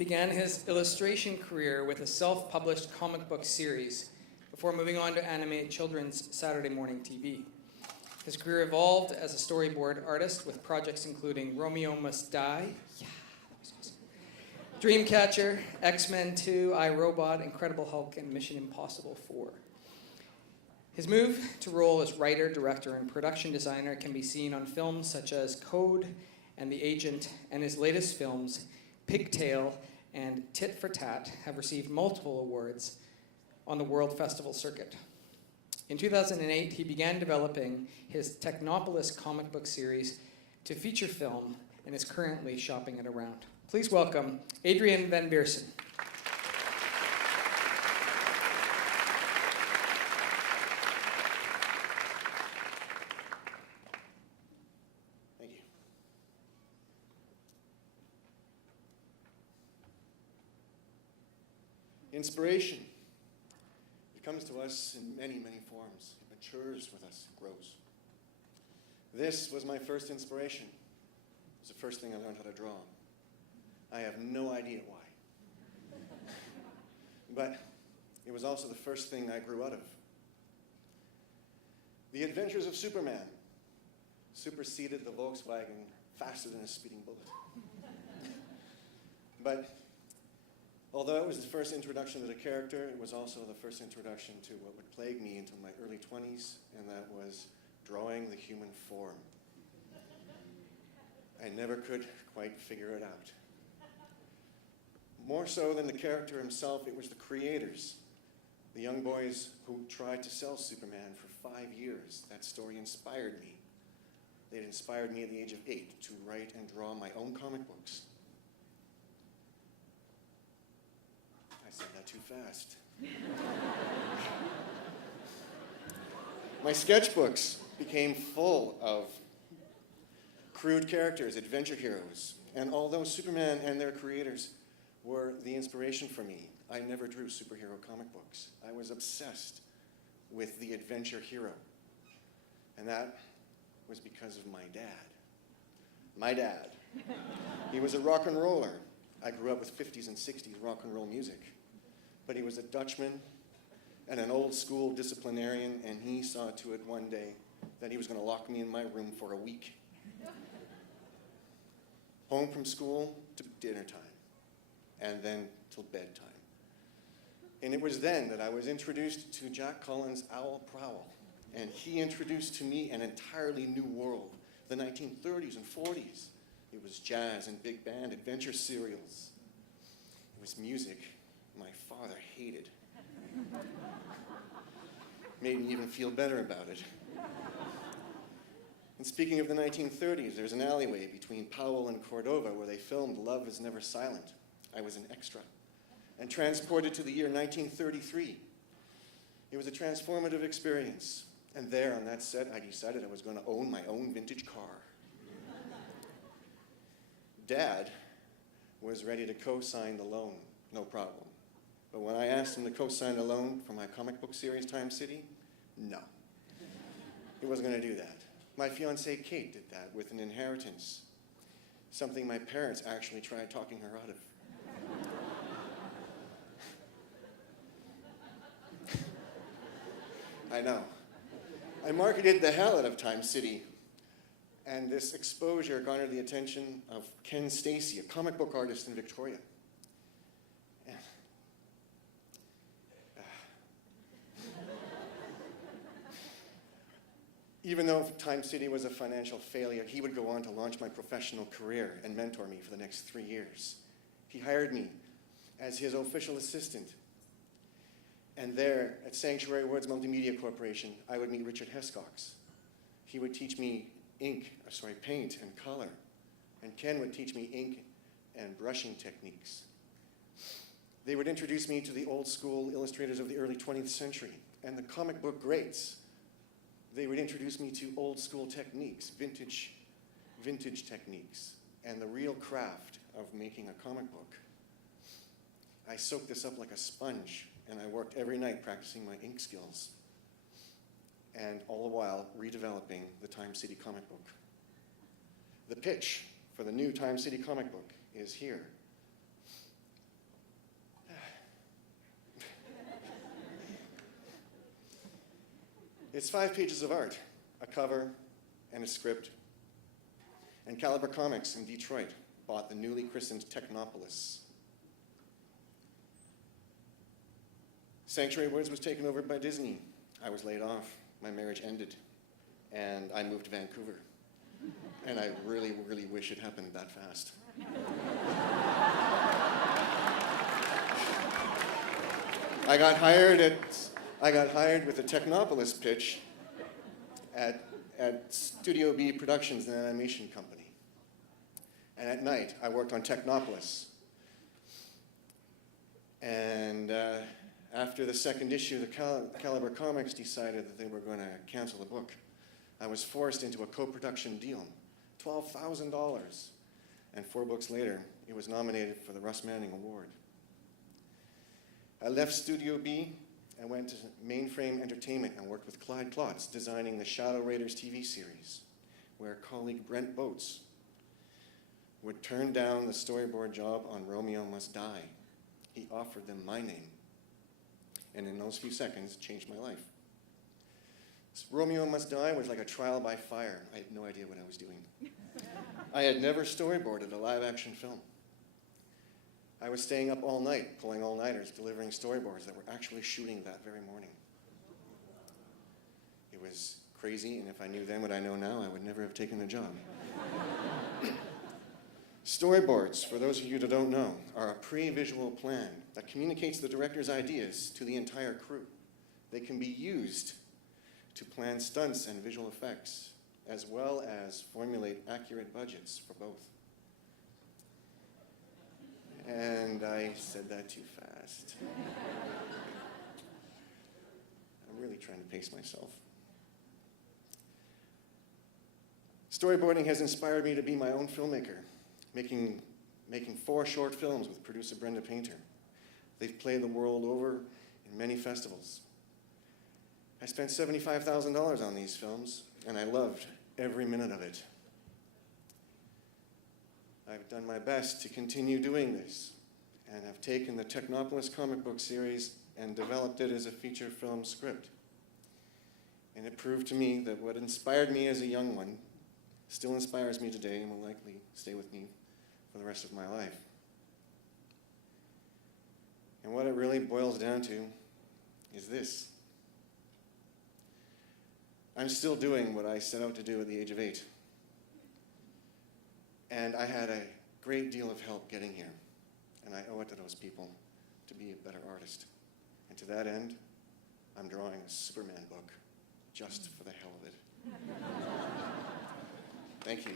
began his illustration career with a self-published comic book series before moving on to animate children's Saturday morning TV. His career evolved as a storyboard artist with projects including Romeo Must Die, Dreamcatcher, X-Men 2, I, Robot, Incredible Hulk, and Mission Impossible 4. His move to role as writer, director, and production designer can be seen on films such as Code and The Agent, and his latest films, Pigtail and Tit for Tat, have received multiple awards on the World Festival circuit. In 2008, he began developing his Technopolis comic book series to feature film and is currently shopping it around. Please welcome Adrien Van Viersen. Thank you. Inspiration. It comes to us in many, many forms. It matures with us, it grows. This was my first inspiration. It was the first thing I learned how to draw. I have no idea why. But it was also the first thing I grew out of. The Adventures of Superman superseded the Volkswagen faster than a speeding bullet. But although it was the first introduction to the character, it was also the first introduction to what would plague me until my early 20s, and that was drawing the human form. I never could quite figure it out. More so than the character himself, it was the creators, the young boys who tried to sell Superman for 5 years. That story inspired me. It inspired me at the age of 8 to write and draw my own comic books. I said that too fast. My sketchbooks became full of crude characters, adventure heroes, and although Superman and their creators were the inspiration for me, I never drew superhero comic books. I was obsessed with the adventure hero, and that was because of my dad. My dad. He was a rock and roller. I grew up with 50s and 60s rock and roll music, but he was a Dutchman and an old school disciplinarian, and he saw to it one day that he was going to lock me in my room for a week. Home from school to dinner time, and then till bedtime. And it was then that I was introduced to Jack Collins' Owl Prowl, and he introduced to me an entirely new world, the 1930s and 40s. It was jazz and big band adventure serials. It was music my father hated. Made me even feel better about it. And speaking of the 1930s, there's an alleyway between Powell and Cordova where they filmed Love Is Never Silent. I was an extra. And transported to the year 1933. It was a transformative experience. And there on that set, I decided I was going to own my own vintage car. Dad was ready to co-sign the loan, no problem. But when I asked him to co-sign a loan for my comic book series, Time City, no. He wasn't going to do that. My fiancée, Kate, did that with an inheritance, something my parents actually tried talking her out of. I know. I marketed the hell out of Time City, and this exposure garnered the attention of Ken Stacy, a comic book artist in Victoria. Even though Time City was a financial failure, he would go on to launch my professional career and mentor me for the next 3 years. He hired me as his official assistant. And there, at Sanctuary Words Multimedia Corporation, I would meet Richard Hescox. He would teach me paint and color. And Ken would teach me ink and brushing techniques. They would introduce me to the old school illustrators of the early 20th century and the comic book greats. They would introduce me to old school techniques, vintage techniques, and the real craft of making a comic book. I soaked this up like a sponge, and I worked every night practicing my ink skills, and all the while redeveloping the Time City comic book. The pitch for the new Time City comic book is here. It's 5 pages of art, a cover, and a script. And Caliber Comics in Detroit bought the newly christened Technopolis. Sanctuary Woods was taken over by Disney. I was laid off. My marriage ended. And I moved to Vancouver. And I really, really wish it happened that fast. I got hired with a Technopolis pitch at Studio B Productions, an animation company. And at night, I worked on Technopolis. And after the second issue, Caliber Comics decided that they were going to cancel the book. I was forced into a co-production deal, $12,000. And 4 books later, it was nominated for the Russ Manning Award. I left Studio B and went to Mainframe Entertainment and worked with Clyde Klotz, designing the Shadow Raiders TV series, where colleague Brent Boats would turn down the storyboard job on Romeo Must Die. He offered them my name, and in those few seconds, changed my life. Romeo Must Die was like a trial by fire. I had no idea what I was doing. I had never storyboarded a live-action film. I was staying up all night, pulling all-nighters, delivering storyboards that were actually shooting that very morning. It was crazy, and if I knew then what I know now, I would never have taken the job. Storyboards, for those of you that don't know, are a pre-visual plan that communicates the director's ideas to the entire crew. They can be used to plan stunts and visual effects, as well as formulate accurate budgets for both. And I said that too fast. I'm really trying to pace myself. Storyboarding has inspired me to be my own filmmaker, making 4 short films with producer Brenda Painter. They've played the world over in many festivals. I spent $75,000 on these films, and I loved every minute of it. I've done my best to continue doing this, and have taken the Technopolis comic book series and developed it as a feature film script. And it proved to me that what inspired me as a young one still inspires me today and will likely stay with me for the rest of my life. And what it really boils down to is this. I'm still doing what I set out to do at the age of 8. And I had a great deal of help getting here. And I owe it to those people to be a better artist. And to that end, I'm drawing a Superman book just for the hell of it. Thank you.